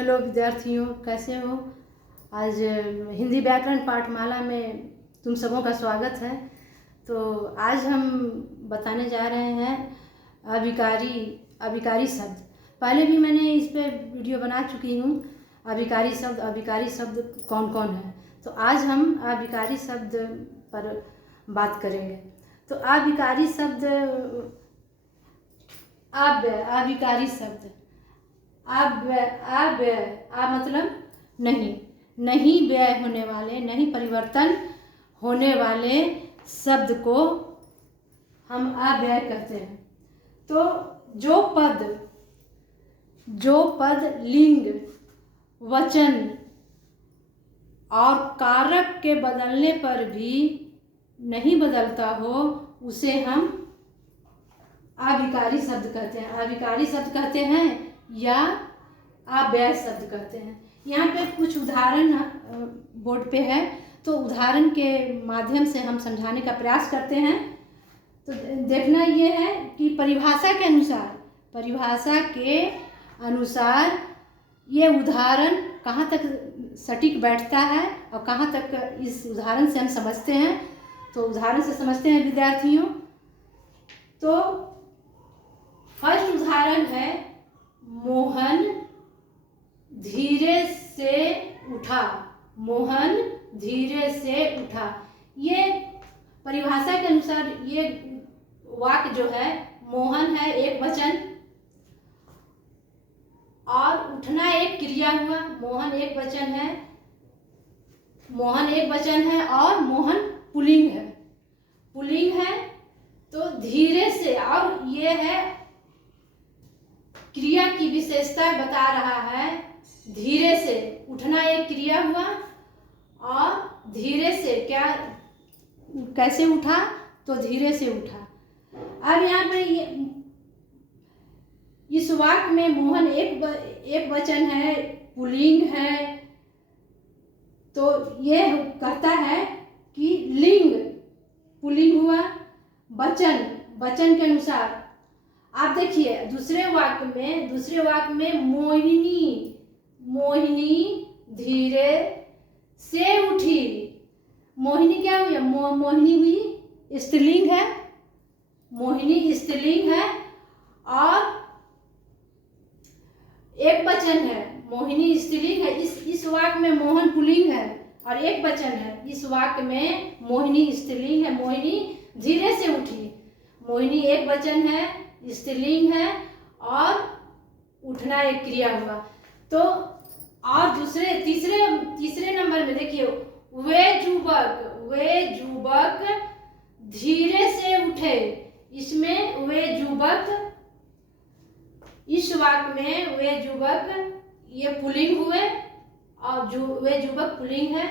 Hello विद्यार्थियों, कैसे हो। आज हिंदी व्याकरण पाठमाला में तुम सबों का स्वागत है। तो आज हम बताने जा रहे हैं अभिकारी शब्द। पहले भी मैंने इस पे वीडियो बना चुकी हूँ। अभिकारी शब्द कौन कौन है, तो आज हम अभिकारी शब्द पर बात करेंगे। तो अभिकारी शब्द अभिकारी शब्द मतलब नहीं व्यय होने वाले, नहीं परिवर्तन होने वाले शब्द को हम अव्यय कहते हैं। तो जो पद लिंग, वचन और कारक के बदलने पर भी नहीं बदलता हो, उसे हम अभिकारी शब्द कहते हैं। अभिकारी शब्द कहते हैं या अव्यय शब्द कहते हैं। यहाँ पे कुछ उदाहरण बोर्ड पे है, तो उदाहरण के माध्यम से हम समझाने का प्रयास करते हैं। तो देखना ये है कि परिभाषा के अनुसार ये उदाहरण कहाँ तक सटीक बैठता है और कहाँ तक इस उदाहरण से हम समझते हैं। तो उदाहरण से समझते हैं विद्यार्थियों। तो फर्स्ट उदाहरण है, मोहन धीरे से उठा। मोहन धीरे से उठा। ये परिभाषा के अनुसार ये वाक्य जो है, मोहन है एक वचन और उठना एक क्रिया हुआ। मोहन एक वचन है और मोहन पुल्लिंग है। तो धीरे से, और ये है क्रिया की विशेषता बता रहा है। धीरे से उठना एक क्रिया हुआ और धीरे से कैसे उठा, तो धीरे से उठा। अब यहाँ पे इस वाक्य में मोहन एक वचन है, पुल्लिंग है। तो ये कहता है कि लिंग पुल्लिंग हुआ। वचन के अनुसार आप देखिए दूसरे वाक्य में मोहिनी धीरे से उठी। मोहिनी क्या हुई? मोहिनी हुई स्त्रीलिंग है। मोहिनी स्त्रीलिंग है और एक वचन है। मोहिनी स्त्रीलिंग है। इस वाक्य में मोहन पुल्लिंग है और एक वचन है। इस वाक्य में मोहिनी स्त्रीलिंग है। मोहिनी धीरे से उठी। मोहिनी एक वचन है, स्त्रीलिंग है और उठना एक क्रिया हुआ। तो और तीसरे नंबर में देखिए, वे युवक धीरे से उठे। इसमें वे युवक, इस वाक्य में वे युवक ये पुल्लिंग हुए और वे युवक पुल्लिंग है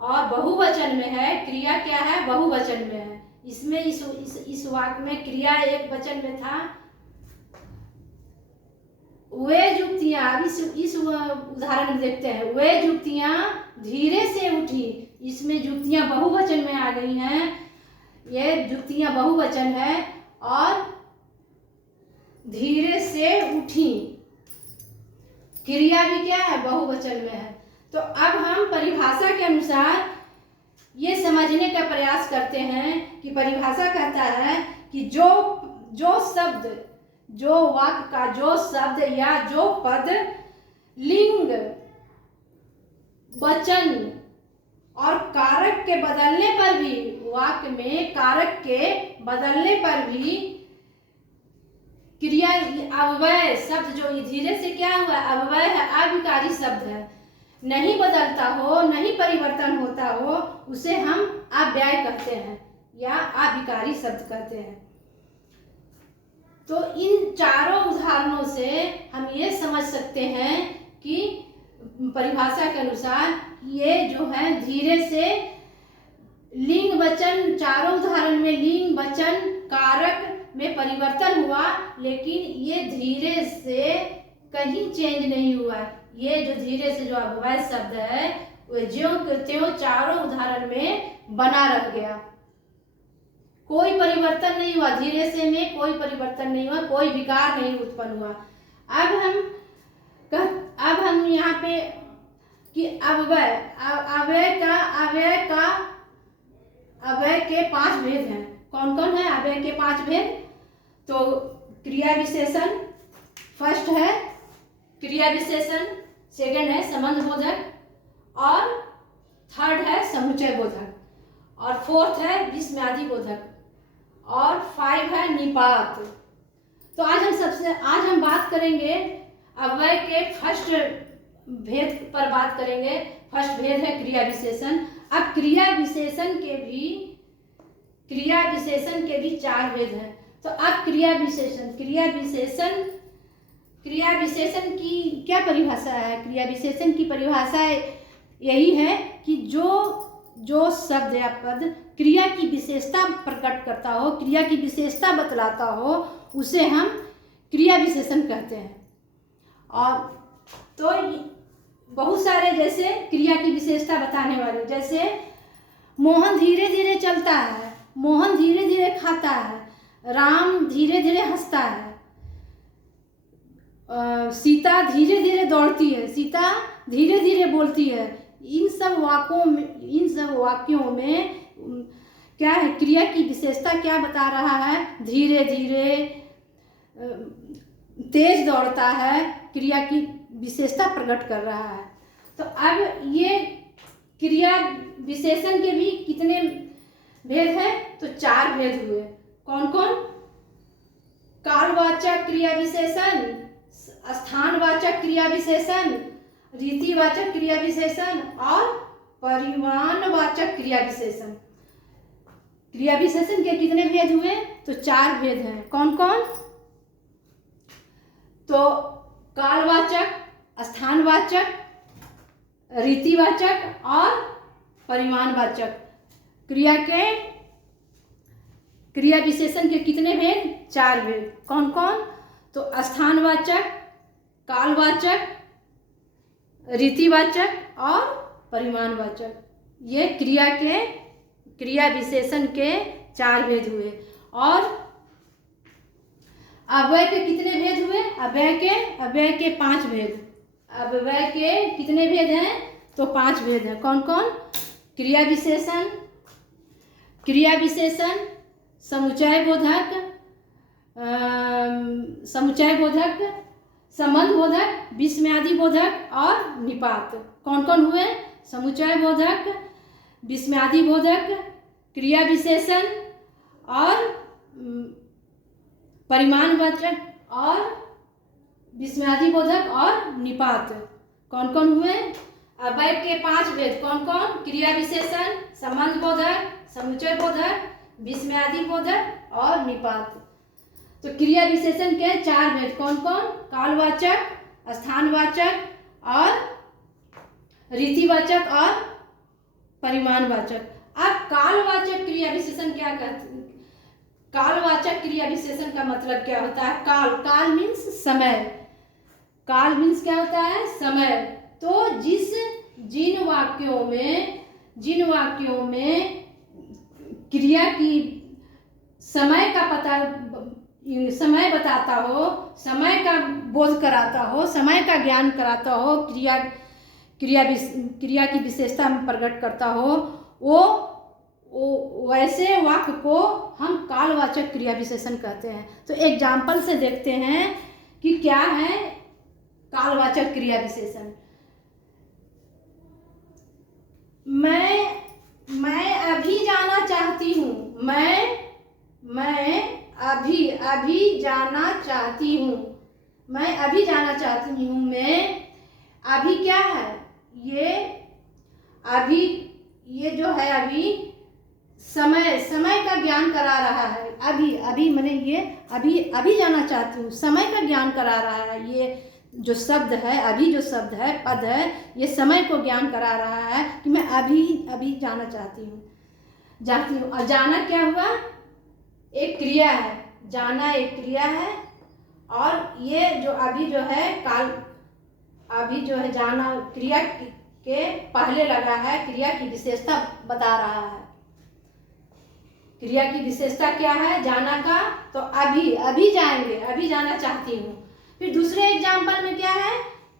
और बहुवचन में है। क्रिया क्या है? बहुवचन में है। इसमें इस वाक्य में क्रिया एक वचन में था। वे युवतियां, अब इस उदाहरण में देखते हैं। वे युवतियां धीरे से उठी। इसमें युवतियां बहुवचन में आ गई हैं। ये युवतियां बहुवचन है और धीरे से उठी। क्रिया भी क्या है? बहुवचन में है। तो अब हम परिभाषा के अनुसार ये समझने का प्रयास करते हैं कि परिभाषा कहता है कि जो शब्द, जो वाक्य का जो शब्द या जो पद लिंग, वचन और कारक के बदलने पर भी, वाक्य में कारक के बदलने पर भी क्रिया अव्यय शब्द, जो धीरे से क्या हुआ? अव्यय है, अभिकारी शब्द है, नहीं बदलता हो, नहीं परिवर्तन होता हो, उसे हम अव्यय कहते हैं या अभिकारी शब्द कहते हैं। तो इन चारों उदाहरणों से हम ये समझ सकते हैं कि परिभाषा के अनुसार ये जो है धीरे से लिंग वचन, चारों उदाहरण में लिंग वचन कारक में परिवर्तन हुआ, लेकिन ये धीरे से कहीं चेंज नहीं हुआ। ये जो धीरे से जो अव्यय शब्द है वो ज्यों के त्यों चारों उदाहरण में बना रह गया। कोई परिवर्तन नहीं हुआ। धीरे से में कोई परिवर्तन नहीं हुआ, कोई विकार नहीं उत्पन्न हुआ। अब हम अब हम यहाँ पे कि अव्यय के 5 भेद हैं। कौन कौन है अव्यय के 5 भेद? तो क्रिया विशेषण फर्स्ट है, क्रिया विशेषण सेकंड है संबंध बोधक, और थर्ड है समुच्चय बोधक, और फोर्थ है विस्मयादि बोधक, और 5 है निपात। तो आज हम बात करेंगे अव्यय के फर्स्ट भेद पर बात करेंगे। फर्स्ट भेद है क्रिया विशेषण। अब क्रिया विशेषण के भी 4 भेद हैं। तो अब क्रिया विशेषण की क्या परिभाषा है? क्रिया विशेषण की परिभाषा यही है कि जो शब्द या पद क्रिया की विशेषता प्रकट करता हो, क्रिया की विशेषता बतलाता हो, उसे हम क्रिया विशेषण कहते हैं। और तो बहुत सारे जैसे क्रिया की विशेषता बताने वाले, जैसे मोहन धीरे धीरे चलता है, मोहन धीरे धीरे खाता है, राम धीरे धीरे हंसता है, सीता धीरे धीरे दौड़ती है, सीता धीरे धीरे बोलती है। इन सब वाक्यों में क्या है? क्रिया की विशेषता क्या बता रहा है? धीरे धीरे, तेज दौड़ता है, क्रिया की विशेषता प्रकट कर रहा है। तो अब ये क्रिया विशेषण के भी कितने भेद हैं? तो 4 भेद हुए। कौन कौन? कालवाचक क्रिया विशेषण, स्थानवाचक क्रिया विशेषण, रीतिवाचक क्रिया विशेषण, और परिमाणवाचक क्रिया विशेषण। क्रिया विशेषण के कितने भेद हुए? तो 4 भेद हैं। कौन कौन? तो कालवाचक, स्थानवाचक, रीतिवाचक और परिमाणवाचक। क्रिया विशेषण के कितने भेद? 4 भेद। कौन कौन? तो स्थानवाचक, कालवाचक, रीतिवाचक और परिमाणवाचक। ये क्रिया विशेषण के 4 भेद हुए। और अव्यय के कितने भेद हुए? अव्यय के 5 भेद। अव्यय के कितने भेद हैं? तो 5 भेद हैं। कौन कौन? क्रिया विशेषण, समुच्चय बोधक, संबंध बोधक, विस्मयादि बोधक और निपात। कौन कौन हुए? समुच्चय बोधक, विस्मयादि बोधक, क्रिया विशेषण और परिमाणवाचक और विस्मयादि बोधक और निपात। कौन कौन हुए? अव्यय के 5 भेद। कौन कौन? क्रिया विशेषण, संबंध बोधक, समुच्चय बोधक, विस्मयादि बोधक और निपात। तो क्रिया विशेषण के 4 भेद। कौन कौन? कालवाचक, स्थानवाचक और रीतिवाचक और परिमाणवाचक। अब कालवाचक क्रिया विशेषण क्या कहते हैं? कालवाचक क्रिया विशेषण का मतलब क्या होता है? काल मीन्स समय। काल मीन्स क्या होता है? समय। तो जिन वाक्यों में क्रिया की समय बताता हो, समय का बोध कराता हो, समय का ज्ञान कराता हो, क्रिया की विशेषता में प्रकट करता हो, वो वैसे वाक्य को हम कालवाचक क्रिया विशेषण कहते हैं। तो एग्जाम्पल से देखते हैं कि क्या है कालवाचक क्रिया विशेषण। मैं अभी जाना चाहती हूँ। मैं अभी जाना चाहती हूँ। मैं अभी जाना चाहती हूँ। मैं अभी क्या है? ये जो है अभी समय का ज्ञान करा रहा है। अभी मैंने ये अभी जाना चाहती हूँ, समय का ज्ञान करा रहा है। ये जो शब्द है, अभी जो शब्द है, पद है, ये समय को ज्ञान करा रहा है कि मैं अभी जाना जाती हूँ। और जाना क्या हुआ? एक क्रिया है। जाना एक क्रिया है। और ये जो अभी जो है अभी जो है जाना क्रिया के पहले लगा है, क्रिया की विशेषता बता रहा है। क्रिया की विशेषता क्या है? जाना का। तो अभी जाएंगे, अभी जाना चाहती हूँ। फिर दूसरे एग्जाम्पल में क्या है?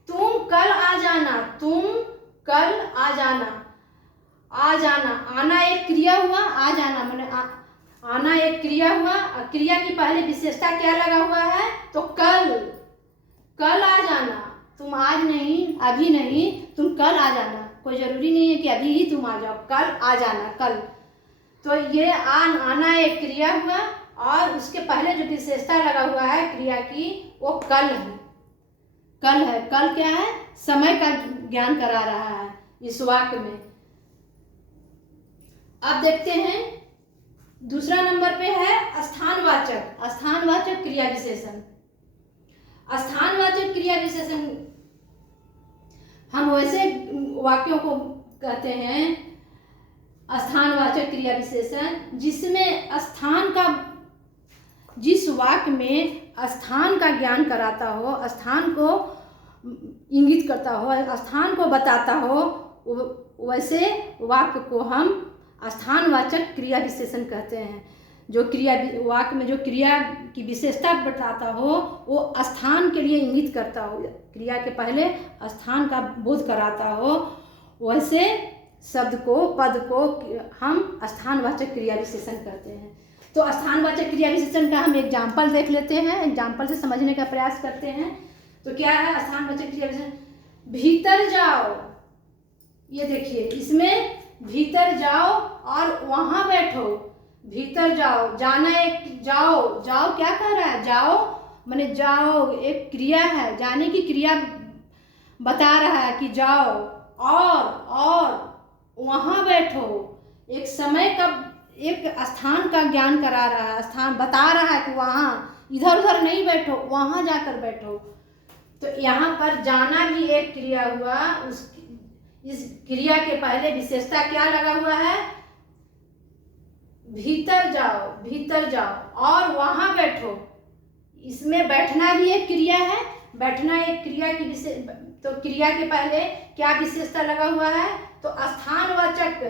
तुम कल आ जाना, तुम कल आ जाना। आ जाना, आना एक क्रिया हुआ, आ जाना मैंने आना एक क्रिया हुआ। क्रिया की पहले विशेषता क्या लगा हुआ है? तो कल, कल आ जाना। तुम आज नहीं, अभी नहीं, तुम कल आ जाना। कोई जरूरी नहीं है कि अभी ही तुम आ जाओ, कल आ जाना, कल। तो ये आना एक क्रिया हुआ और उसके पहले जो विशेषता लगा हुआ है क्रिया की वो कल है। कल है, कल क्या है? समय का ज्ञान करा रहा है इस वाक्य में। अब देखते हैं दूसरा नंबर पे है स्थानवाचक, स्थानवाचक क्रिया विशेषण। स्थानवाचक क्रिया विशेषण हम वैसे वाक्यों को कहते हैं स्थानवाचक क्रिया विशेषण जिसमें स्थान का, जिस वाक्य में स्थान का ज्ञान कराता हो, स्थान को इंगित करता हो, स्थान को बताता हो, वैसे वाक्य को हम स्थानवाचक क्रिया विशेषण कहते हैं। जो क्रिया वाक्य में जो क्रिया की विशेषता बताता हो वो स्थान के लिए इंगित करता हो, क्रिया के पहले स्थान का बोध कराता हो, वैसे शब्द को, पद को हम स्थानवाचक क्रिया विशेषण कहते हैं। तो स्थानवाचक क्रिया विशेषण का हम एग्जाम्पल देख लेते हैं, एग्जाम्पल से समझने का प्रयास करते हैं। तो क्या है स्थानवाचक क्रिया विशेषण? भीतर जाओ, ये देखिए इसमें भीतर जाओ और वहां बैठो। भीतर जाओ, जाना एक, जाओ, जाओ क्या कह रहा है? जाओ माने जाओ एक क्रिया है, जाने की क्रिया बता रहा है कि जाओ, और वहां बैठो, एक समय का, एक स्थान का ज्ञान करा रहा है, स्थान बता रहा है कि वहां, इधर उधर नहीं बैठो, वहां जाकर बैठो। तो यहाँ पर जाना भी एक क्रिया हुआ, इस क्रिया के पहले विशेषता क्या लगा हुआ है? भीतर जाओ, भीतर जाओ और वहां बैठो। इसमें बैठना भी एक क्रिया है, बैठना एक क्रिया की विशेष, तो क्रिया के पहले क्या विशेषता लगा हुआ है? तो स्थानवाचक,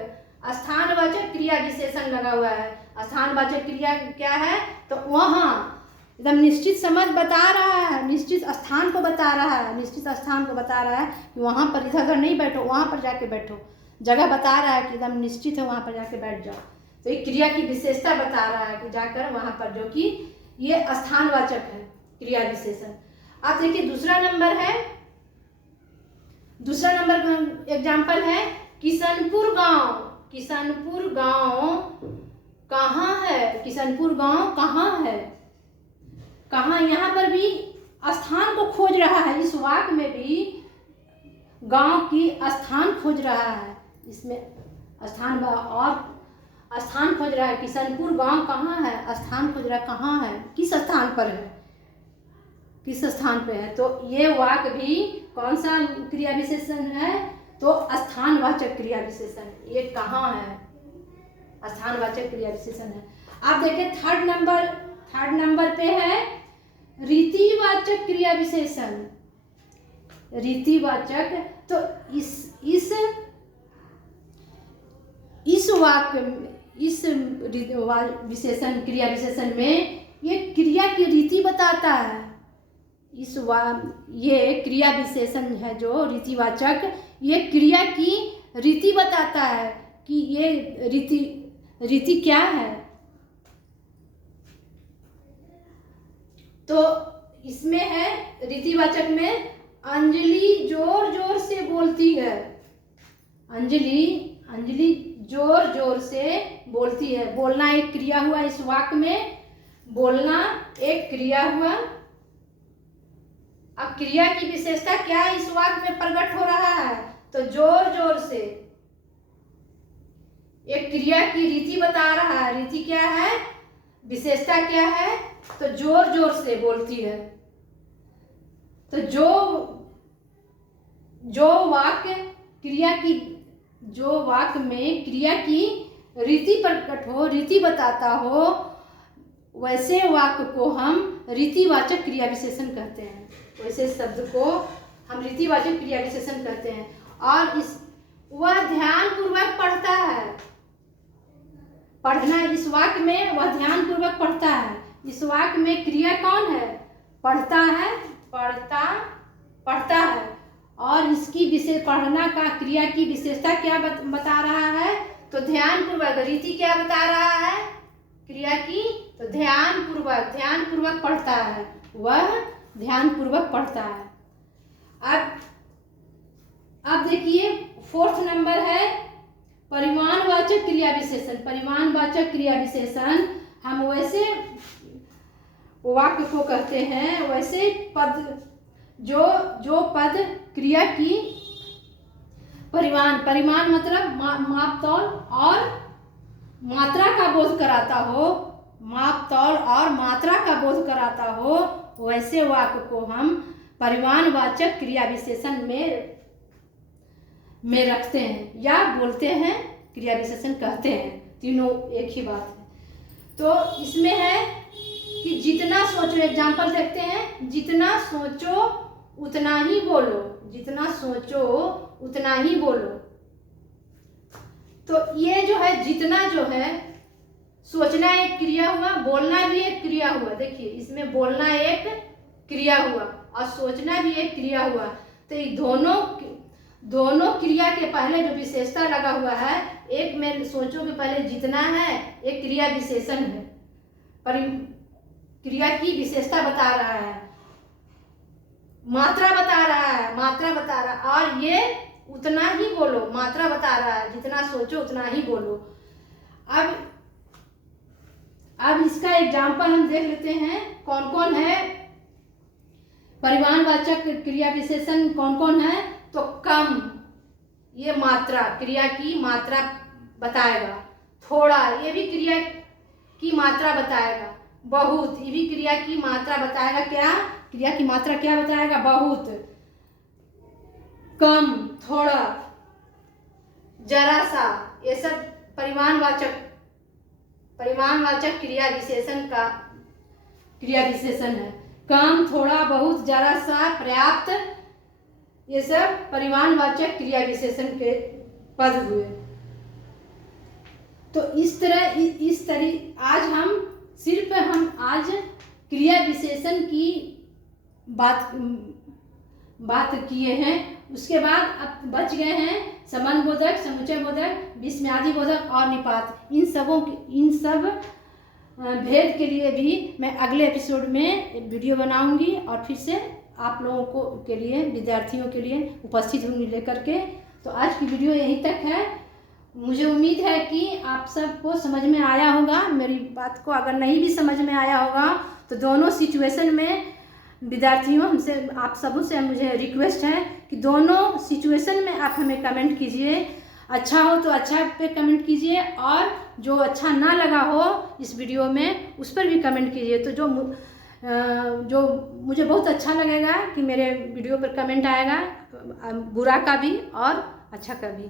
स्थानवाचक क्रिया विशेषण लगा हुआ है। स्थानवाचक क्रिया क्या है? तो वहां एकदम निश्चित समझ बता रहा है, निश्चित स्थान को बता रहा है, निश्चित स्थान को बता रहा है कि वहां पर इधर उधर नहीं बैठो, वहां पर जाके बैठो। जगह बता रहा है कि एकदम निश्चित है, वहां पर जाके बैठ जाओ। तो एक क्रिया की विशेषता बता रहा है कि जाकर वहां पर, जो कि ये स्थानवाचक है क्रिया विशेषण। अब देखिए दूसरा नंबर है, दूसरा नंबर का एग्जाम्पल है किशनपुर गांव। किशनपुर गांव कहाँ है? किशनपुर गांव कहाँ है? कहाँ? यहाँ पर भी स्थान को खोज रहा है, इस वाक्य में भी गांव की स्थान खोज रहा है, इसमें स्थान और स्थान खोज रहा है। किशनपुर गांव कहाँ है? स्थान खोज रहा है, कहाँ है, किस स्थान पर है, किस स्थान पे है। तो ये वाक्य भी कौन सा क्रिया विशेषण है? तो स्थानवाचक क्रिया विशेषण। ये कहाँ है? स्थानवाचक क्रिया विशेषण है। आप देखिए थर्ड नंबर पे है रीतिवाचक क्रिया विशेषण। रीतिवाचक, तो इस वाक्य, इस विशेषण, क्रिया विशेषण में ये क्रिया की रीति बताता है। ये क्रिया विशेषण है जो रीतिवाचक, ये क्रिया की रीति बताता है कि ये रीति क्या है। तो इसमें है रीतिवाचक में अंजलि जोर जोर से बोलती है। अंजलि जोर जोर से बोलती है। बोलना एक क्रिया हुआ इस वाक्य में, बोलना एक क्रिया हुआ। अब क्रिया की विशेषता क्या इस वाक्य में प्रकट हो रहा है? तो जोर जोर से, एक क्रिया की रीति बता रहा है। रीति क्या है? विशेषता क्या है? तो जोर जोर से बोलती है। तो जो वाक्य क्रिया की, जो वाक्य में क्रिया की रीति प्रकट हो, रीति बताता हो, वैसे वाक्य को हम रीतिवाचक क्रिया विशेषण कहते हैं। वैसे शब्द को हम रीतिवाचक क्रिया विशेषण कहते हैं। और वह ध्यान पूर्वक पढ़ता है। पढ़ना, इस वाक्य में वह ध्यान पूर्वक पढ़ता है। इस वाक्य में क्रिया कौन है? पढ़ता है, पढ़ता है। और इसकी विशेष पढ़ना का क्रिया की विशेषता क्या बता रहा है? तो ध्यानपूर्वक। रीति क्या बता रहा है क्रिया की? तो ध्यानपूर्वक पढ़ता है, वह ध्यानपूर्वक पढ़ता है। अब देखिए 4th नंबर है परिमाणवाचक क्रिया विशेषण। परिमाणवाचक क्रिया विशेषण हम वैसे वाक्य को कहते हैं, वैसे पद जो पद क्रिया की परिमाण मतलब माप तौल और मात्रा का बोध कराता हो, माप तौल और मात्रा का बोध कराता हो, वैसे वाक्य को हम परिमाणवाचक क्रिया विशेषण में रखते हैं या बोलते हैं, क्रिया विशेषण कहते हैं। तीनों एक ही बात है। तो इसमें है कि जितना सोचो, एग्जाम्पल देखते हैं, जितना सोचो उतना ही बोलो, जितना सोचो उतना ही बोलो। तो ये जो है जितना जो है, सोचना एक क्रिया हुआ, बोलना भी एक क्रिया हुआ। देखिए इसमें बोलना एक क्रिया हुआ और सोचना भी एक क्रिया हुआ। तो ये दोनों क्रिया के पहले जो विशेषता लगा हुआ है, एक में सोचो के पहले जितना है, एक क्रिया विशेषण है, क्रिया की विशेषता बता रहा है, मात्रा बता रहा है, और ये उतना ही बोलो, मात्रा बता रहा है, जितना सोचो उतना ही बोलो। अब इसका एग्जाम्पल हम देख लेते हैं, कौन कौन है परिमाणवाचक क्रिया विशेषण, कौन कौन है? तो कम, ये मात्रा, क्रिया की मात्रा बताएगा। थोड़ा, ये भी क्रिया की मात्रा बताएगा। बहुत, ये भी क्रिया की मात्रा बताएगा। क्या क्रिया की मात्रा क्या बताएगा? बहुत। कम, थोड़ा, जरा सा, ये सब परिमाणवाचक क्रिया विशेषण है। कम, थोड़ा, बहुत, जरा सा, पर्याप्त, ये सब परिमाणवाचक क्रिया विशेषण के पद हुए। तो इस तरह आज क्रिया विशेषण की बात किए हैं। उसके बाद अब बच गए हैं संबंध बोधक, समुच्चय बोधक, विस्मयादि बोधक और निपात। इन सब भेद के लिए भी मैं अगले एपिसोड में वीडियो बनाऊंगी और फिर से आप लोगों के लिए, विद्यार्थियों के लिए उपस्थित होंगी लेकर के। तो आज की वीडियो यहीं तक है। मुझे उम्मीद है कि आप सबको समझ में आया होगा मेरी बात को। अगर नहीं भी समझ में आया होगा तो दोनों सिचुएशन में विद्यार्थियों, हमसे, आप सबों से मुझे रिक्वेस्ट है कि दोनों सिचुएशन में आप हमें कमेंट कीजिए। अच्छा हो तो अच्छा पे कमेंट कीजिए, और जो अच्छा ना लगा हो इस वीडियो में उस पर भी कमेंट कीजिए। तो जो मुझे बहुत अच्छा लगेगा कि मेरे वीडियो पर कमेंट आएगा, बुरा का भी और अच्छा का भी।